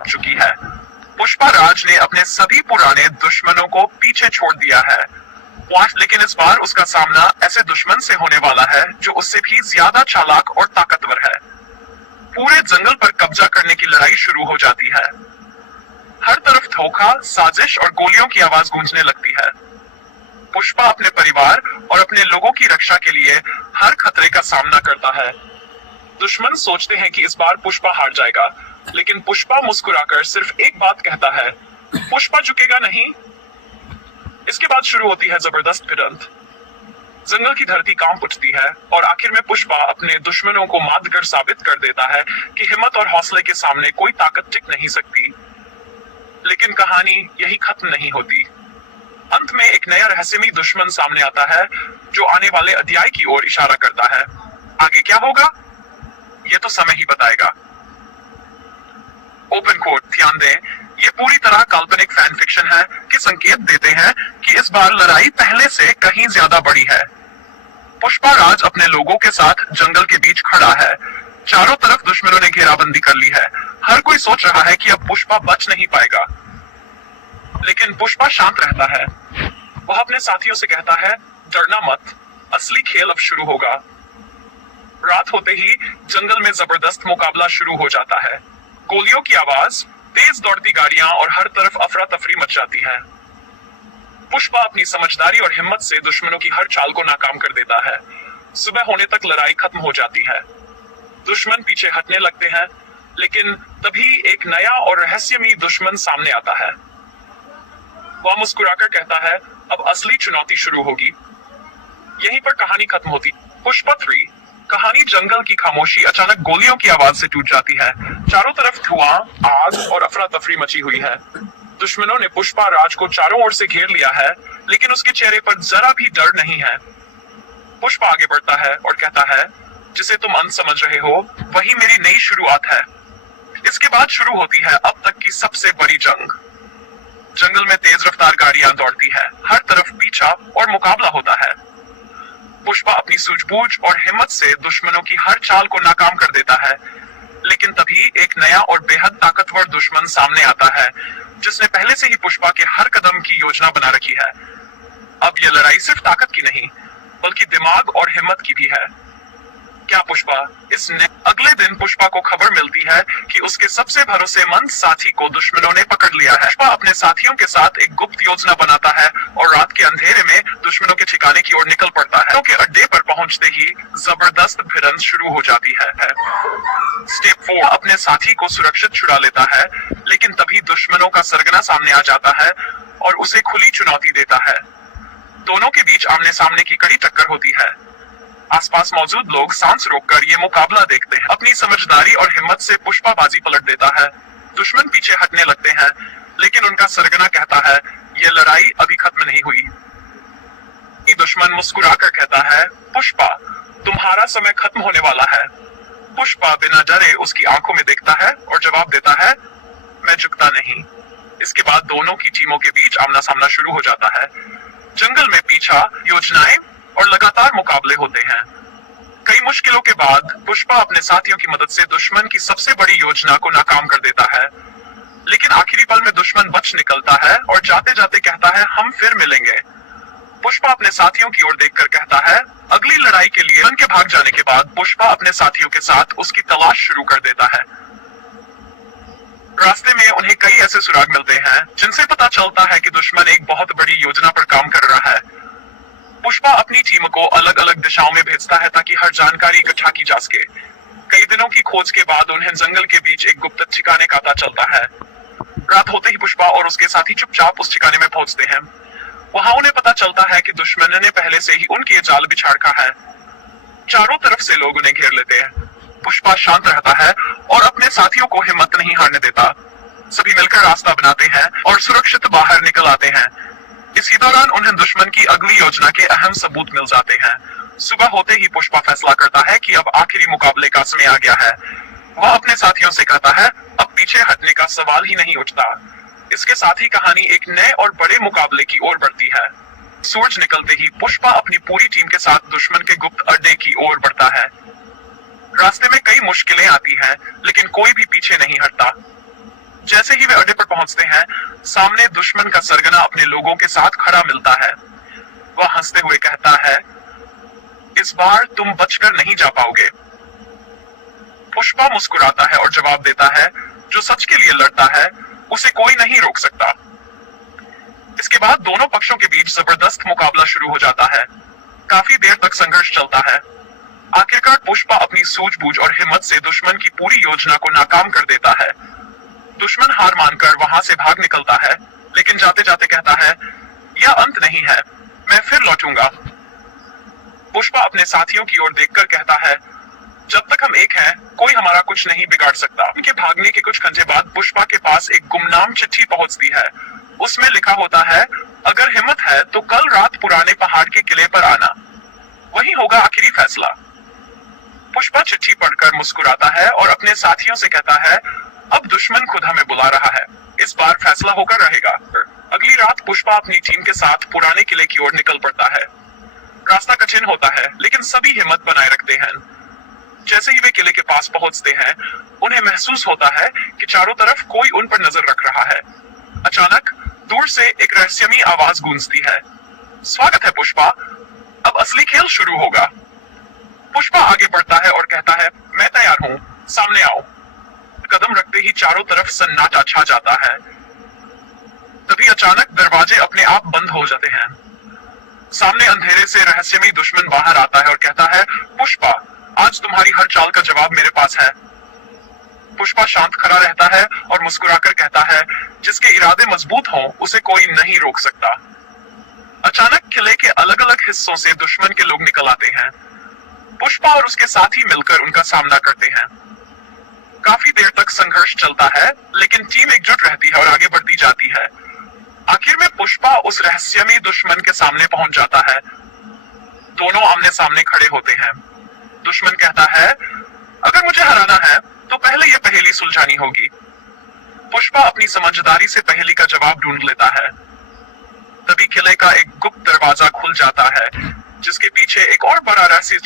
पक चुकी है। पुष्पा राज ने अपने सभी पुराने दुश्मनों को पीछे छोड़ दिया है, लेकिन इस बार उसका सामना ऐसे दुश्मन से होने वाला है जो उससे भी ज्यादा चालाक और ताकतवर है। पूरे जंगल पर कब्जा करने की लड़ाई शुरू हो जाती है। हर तरफ धोखा, साजिश और गोलियों की आवाज गूंजने लगती है। पुष्पा अपने परिवार और अपने लोगों की रक्षा के लिए हर खतरे का सामना करता है। दुश्मन सोचते हैं कि इस बार पुष्पा हार जाएगा, लेकिन पुष्पा मुस्कुराकर सिर्फ एक बात कहता है, पुष्पा झुकेगा नहीं। इसके बाद शुरू होती है जबरदस्त भिड़ंत। जंगल की धरती कांप उठती है और आखिर में पुष्पा अपने दुश्मनों को मात कर साबित कर देता है कि हिम्मत और हौसले के सामने कोई ताकत टिक नहीं सकती। लेकिन कहानी यही खत्म नहीं होती। अंत में एक नया रहस्यमय दुश्मन सामने आता है जो आने वाले अध्याय की ओर इशारा करता है। आगे क्या होगा, ये तो समय ही बताएगा। ओपन कोट, ध्यान दें, ये पूरी तरह काल्पनिक फैन फिक्शन है कि संकेत देते हैं कि इस बार लड़ाई पहले से कहीं ज्यादा बड़ी है। पुष्पा राज अपने लोगों के साथ जंगल के बीच खड़ा है। चारों तरफ दुश्मनों ने घेराबंदी कर ली है। हर कोई सोच रहा है कि अब पुष्पा बच नहीं पाएगा, लेकिन पुष्पा शांत रहता है। वह अपने साथियों से कहता है, डरना मत, असली खेल अब शुरू होगा। रात होते ही जंगल में जबरदस्त मुकाबला शुरू हो जाता है। गोलियों की आवाज, तेज दौड़ती गाड़ियां और हर तरफ अफरा तफरी मच जाती है। पुष्पा अपनी समझदारी और हिम्मत से दुश्मनों की हर चाल को नाकाम कर देता है। सुबह होने तक लड़ाई खत्म हो जाती है। दुश्मन पीछे हटने लगते हैं, लेकिन तभी एक नया और रहस्यमय दुश्मन सामने आता है। वह मुस्कुराकर कहता है, अब असली चुनौती शुरू होगी। यहीं पर कहानी खत्म होती। पुष्पा 3 कहानी जंगल की खामोशी अचानक गोलियों की आवाज से टूट जाती है। चारों तरफ धुआं, आग और अफरा तफरी मची हुई है। दुश्मनों ने पुष्पा राज को चारों ओर से घेर लिया है, लेकिन उसके चेहरे पर जरा भी डर नहीं है। पुष्पा आगे बढ़ता है और कहता है, जिसे तुम अंत समझ रहे हो वही मेरी नई शुरुआत है। इसके बाद शुरू होती है अब तक की सबसे बड़ी जंग। जंगल में तेज रफ्तार गाड़ियां दौड़ती है, हर तरफ पीछा और मुकाबला होता है। पुष्पा अपनी सूझबूझ और हिम्मत से दुश्मनों की हर चाल को नाकाम कर देता है, लेकिन तभी एक नया और बेहद ताकतवर दुश्मन सामने आता है, जिसने पहले से ही पुष्पा के हर कदम की योजना बना रखी है। अब यह लड़ाई सिर्फ ताकत की नहीं, बल्कि दिमाग और हिम्मत की भी है। क्या पुष्पा अगले दिन पुष्पा को खबर मिलती है कि उसके सबसे भरोसेमंद साथी को दुश्मनों ने पकड़ लिया है। पुष्पा अपने साथियों के साथ एक गुप्त योजना बनाता है और रात के अंधेरे में दुश्मनों के ठिकाने की ओर निकल पड़ता है। के अड्डे पर पहुंचते ही जबरदस्त भिड़ंत शुरू हो जाती है। स्टेप 4 अपने साथी को सुरक्षित छुड़ा लेता है, लेकिन तभी दुश्मनों का सरगना सामने आ जाता है और उसे खुली चुनौती देता है। दोनों के बीच आमने सामने की कड़ी टक्कर होती है। आसपास मौजूद लोग सांस रोककर ये मुकाबला देखते हैं। अपनी समझदारी और हिम्मत से पुष्पा बाजी पलट देता है। दुश्मन पीछे हटने लगते हैं, लेकिन उनका सरगना कहता है, ये लड़ाई अभी खत्म नहीं हुई। दुश्मन मुस्कुराकर कहता है, पुष्पा, तुम्हारा समय खत्म होने वाला है। पुष्पा बिना डरे उसकी आंखों में देखता है और जवाब देता है, मैं झुकता नहीं। इसके बाद दोनों की टीमों के बीच आमना सामना शुरू हो जाता है। जंगल में पीछा, योजनाएं और लगातार मुकाबले होते हैं। कई मुश्किलों के बाद पुष्पा अपने साथियों की मदद से दुश्मन की सबसे बड़ी योजना को नाकाम कर देता है, लेकिन आखिरी पल में दुश्मन बच निकलता है और जाते जाते कहता है, हम फिर मिलेंगे। पुष्पा अपने साथियों की ओर देखकर कहता है, अगली लड़ाई के लिए। उनके भाग जाने के बाद पुष्पा अपने साथियों के साथ उसकी तलाश शुरू कर देता है। रास्ते में उन्हें कई ऐसे सुराग मिलते हैं जिनसे पता चलता है कि दुश्मन एक बहुत बड़ी योजना पर काम कर रहा है। पुष्पा अपनी टीम को अलग अलग दिशाओं में भेजता है ताकि हर जानकारी इकट्ठा की जा सके। कई दिनों की खोज के बाद उन्हें जंगल के बीच एक गुप्त ठिकाने का पता चलता है। रात होते ही पुष्पा और उसके साथी चुपचाप उस ठिकाने में पहुंचते हैं। वहां उन्हें पता चलता है कि दुश्मन ने पहले से ही उनकी जाल बिछा रखा है। चारों तरफ से लोग उन्हें घेर लेते हैं। पुष्पा शांत रहता है और अपने साथियों को हिम्मत नहीं हारने देता। सभी मिलकर रास्ता बनाते हैं और सुरक्षित बाहर निकल आते हैं। इसी दौरान उन्हें दुश्मन की अगली योजना के अहम सबूत मिल जाते हैं। सुबह होते ही पुष्पा फैसला करता है कि अब आखिरी मुकाबले का समय आ गया है। वह अपने साथियों से कहता है, अब पीछे हटने का सवाल ही नहीं उठता। इसके साथ ही कहानी एक नए और बड़े मुकाबले की ओर बढ़ती है। सूरज निकलते ही पुष्पा अपनी पूरी टीम के साथ दुश्मन के गुप्त अड्डे की ओर बढ़ता है। रास्ते में कई मुश्किलें आती हैं, लेकिन कोई भी पीछे नहीं हटता। जैसे ही वे अड्डे पर पहुंचते हैं, सामने दुश्मन का सरगना अपने लोगों के साथ खड़ा मिलता है। वह हंसते हुए कहता है, इस बार तुम बचकर नहीं जा पाओगे। पुष्पा मुस्कुराता है और जवाब देता है, जो सच के लिए लड़ता है उसे कोई नहीं रोक सकता। इसके बाद दोनों पक्षों के बीच जबरदस्त मुकाबला शुरू हो जाता है। काफी देर तक संघर्ष चलता है। आखिरकार पुष्पा अपनी सूझबूझ और हिम्मत से दुश्मन की पूरी योजना को नाकाम कर देता है। दुश्मन हार मानकर वहां से भाग निकलता है, लेकिन जाते जाते कहता है, यह अंत नहीं है, मैं फिर लौटूंगा। पुष्पा अपने साथियों की ओर देखकर कहता है, जब तक हम एक हैं, कोई हमारा कुछ नहीं बिगाड़ सकता। उनके भागने के कुछ घंटे बाद पुष्पा के पास एक गुमनाम चिट्ठी पहुंचती है। उसमें लिखा होता है, अगर हिम्मत है तो कल रात पुराने पहाड़ के किले पर आना, वही होगा आखिरी फैसला। पुष्पा चिट्ठी पढ़कर मुस्कुराता है और अपने साथियों से कहता है, अब दुश्मन खुद हमें बुला रहा है, इस बार फैसला होकर रहेगा। अगली रात पुष्पा अपनी टीम के साथ पुराने किले की ओर निकल पड़ता है। रास्ता कठिन होता है, लेकिन सभी हिम्मत बनाए रखते हैं। जैसे ही वे किले के पास पहुंचते हैं, उन्हें महसूस होता है कि चारों तरफ कोई उन पर नजर रख रहा है। अचानक दूर से एक रहस्यमयी आवाज गूंजती है, स्वागत है पुष्पा, अब असली खेल शुरू होगा। पुष्पा आगे बढ़ता है और कहता है, मैं तैयार हूं, सामने आओ। कदम रखते ही चारों तरफ सन्नाटा छा जाता है। तभी अचानक दरवाजे अपने आप बंद हो जाते हैं। सामने अंधेरे से रहस्यमयी दुश्मन बाहर आता है और कहता है, पुष्पा, आज तुम्हारी हर चाल का जवाब मेरे पास है। पुष्पा शांत खड़ा रहता है और मुस्कुराकर कहता है, जिसके इरादे मजबूत हों उसे कोई नहीं रोक सकता। अचानक किले के अलग अलग हिस्सों से दुश्मन के लोग निकल आते हैं। पुष्पा और उसके साथी मिलकर उनका सामना करते हैं। काफी देर तक संघर्ष चलता है, लेकिन टीम एकजुट रहती है और आगे बढ़ती जाती है। आखिर में पुष्पा उस रहस्यमयी दुश्मन के सामने पहुंच जाता है। दोनों आमने सामने खड़े होते हैं। दुश्मन कहता है, अगर मुझे हराना है तो पहले यह पहेली सुलझानी होगी। पुष्पा अपनी समझदारी से पहेली का जवाब ढूंढ लेता है। तभी किले का एक गुप्त दरवाजा खुल जाता है, जिसके पीछे एक और बड़ा रहस्य